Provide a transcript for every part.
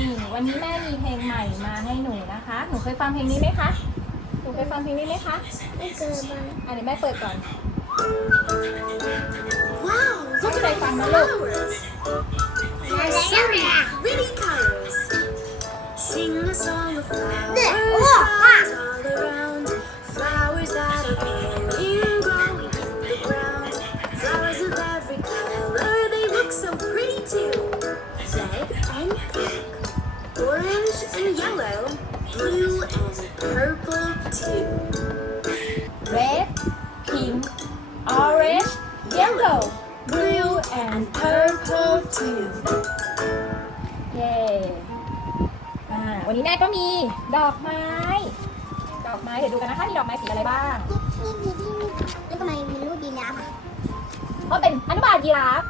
นี่วันนี้แม่มีเพลงใหม่มาให้หนูนะคะ หนูเคยฟังเพลงนี้ไหมคะ หนูเคยฟังเพลงนี้ไหมคะไม่เจอมาอันนี้แม่เปิดก่อน Wow, look at Say all fun, the look. flowers. แล้ว There's ยั so งไง many อะ pretty colors. Sing a song of flowers, orange yellow blue and purple too เย้อ่าวันนี้แม่ก็มีดอกไม้ ดอกไม้เดี๋ยวดูกันนะคะมีดอกไม้สีอะไรบ้าง นี่นี่นี่นี่แล้วทำไมมีรูปดีนะอะเพราะเป็นอนุบาลยีราฟ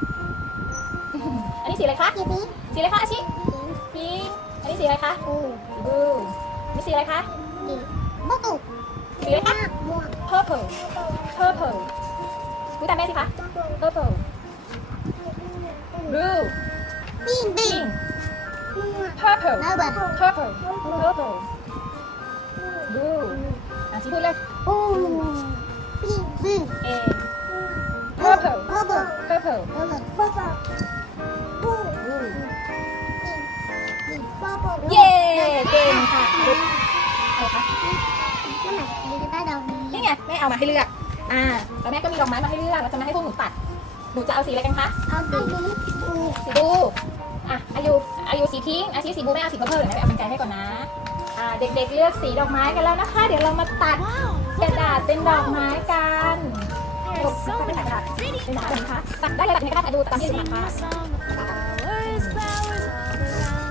อันนี้สีอะไรคะยี่ปีสีอะไรคะอาชิพิงอันนี้สีอะไรคะโอ้สีบลูอันนี้สีอะไรคะดีบุกุสีอะไรคะ ม่วง purple purple ดูตามแม่สิคะ purple blue ปิ้งปิ้ง pink ม่วง purple แล้วแบบ purple purple blue อะชิพูดเลยโอ้ปิ้งปิ้ง A purple บับเบิ้ล purple บับเบิ้ลบับเบิ้ลบู blue ปิ้งบับเบิ้ลเย้เก่งค่ะลูกอะไรคะนั่นแหละมีใต้ดาวนี้นี่ไงแม่เอามาให้เลือก อ่าแล้วแม่ก็มีดอกไม้มาให้เลือกแล้วจะมาให้พวกหนูตัด หนูจะเอาสีอะไรกันคะ เอาสีบูสีบลูอะอายุอายุสีพิงค์อาชีสีบลูแม่เอาสีเพอร์เพิลเดี๋ยวแม่ไปเอาเป็นใจให้ก่อนนะ อ่าเด็กๆเลือกสีดอกไม้กันแล้วนะคะ เดี๋ยวเรามาตัดกระดาษเป็นดอกไม้กันหลบเข้าไปตัดกระดาษเป็นดอกไม้นะคะตัดได้เลยตัดในกระดาษดูตามที่ถนัดค่ะ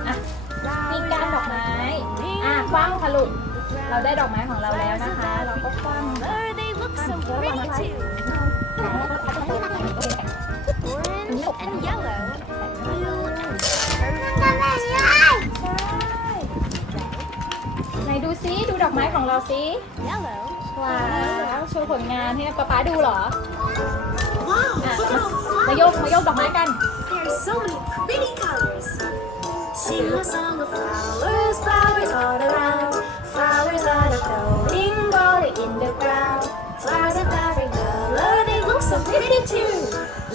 อะมีการดอกไม้ อะคว้างค่ะลูกเราได้ดอกไม้ของเราแล้วนะคะ เราก็คว้าง They look so pretty too. Orange and yellow, blue and ทำแบบนี้ ไหนดูซิดูดอกไม้ของเราซิ yellow. ว้าวโชว์ผลงานให้ป๊าป๊าดูเหรอ Wow, อ่ะ look at all the มาโยก flowers. มาโยกดอกไม้กัน There's so many pretty colors. Sing a song of flowers, flowers all around. Flowers that are Flowers of every color, they look so pretty too.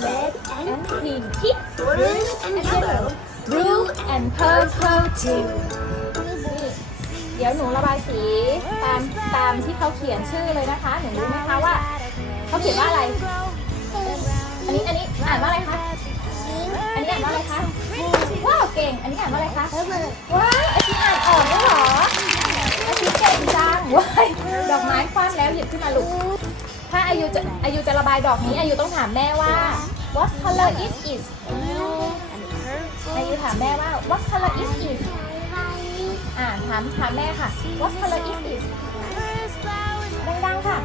Red and พิง pink, orange and yellow, blue and purple too เดี๋ยวหนูระบายสีตามตามที่เขาเขียนชื่อเลยนะคะ หนูรู้ไหมคะว่าเขาเขียนว่าอะไร อันนี้อันนี้อ่านว่าอะไรคะ อันนี้อ่านว่าอะไรคะ ว้าวเก่ง อันนี้อ่านว่าอะไรคะ ว้าวอาชีอ่านออกด้วยเหรออาชีเก่งจังว้ายดอกไม้คว่ำแล้วหยิบขึ้นมาลูก อายุจะอายุจะระบายดอกนี้อายุต้องถามแม่ว่า what color is it อายุถามแม่ว่า what color is it อ่าถามถามแม่ค่ะ what color is it ดังๆค่ะ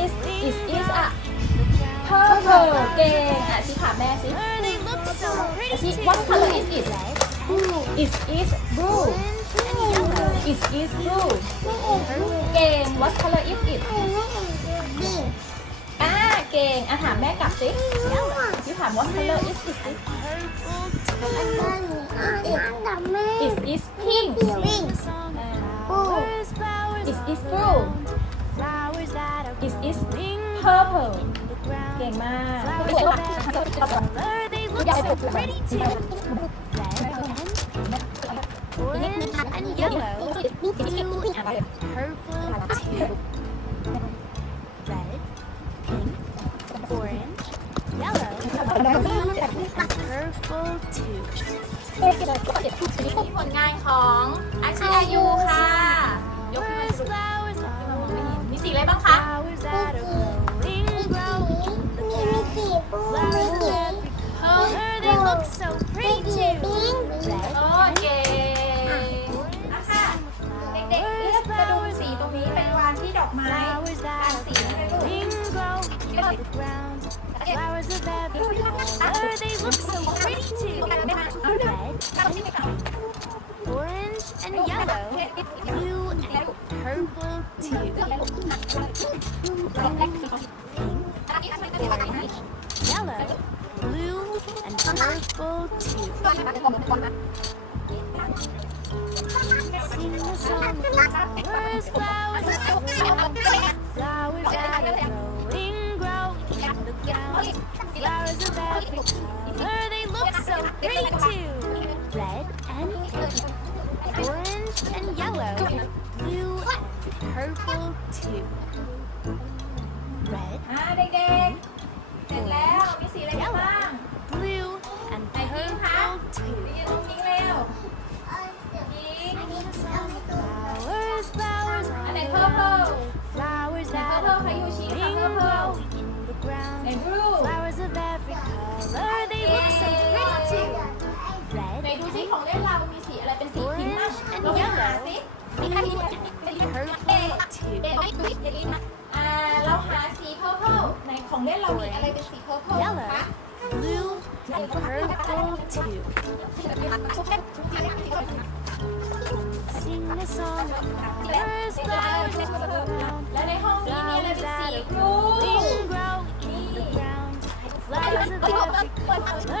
is is is อะ purple เก่งอะชี้ถามแม่สิ They look so อาชี pretty what too. color is it is is blue And yellow. is is blue เก่ง what color is it อ่าเก่งอ่ะถามแม่กลับสิชี้ถาม what color is it สิ is is pink อ่า is is blue Flowers that are is is growing, purple growing in the ground. เก่งมาก Flowers of every color, they look so pretty too. Red and orange and yellow, blue and purple too. Red, pink, orange, yellow, blue and purple too. มีผลงาน Red, orange and yellow, blue and purple too. Pink, orange, yellow, blue and purple too. Flowers, are growing, growing the ground. Flowers. look so pretty too. Red and pink, orange and yellow, blue and purple too. Red, อ่าเด็กๆ เสร็จแล้ว มีสีอะไรกันบ้าง blue, and purple too. ไปยืนตรงนี้เร็วยิง Sing a song of flowers, flowers อันไหน all purple around. Flowers that purple are ใครอยู่ชี้ค่ะ growing, purple growing in the ไหน ground. blue Flowers ซิของเล่นเรามีสีอะไรเป็นสีพิมพ์บ้าง Orange and ลองหา yellow สิ blue, เอ๊ะ and purple เอ๊ะ too. อ่าเราหาสี purple ในของเล่นเรามีอะไรเป็นสี purple คะ Yellow, blue, and purple too. Sing a song of flowers, flowers all around. และในห้องนี้มีอะไรเป็นสี Growing, blue growing in the ground. Flowers of every color,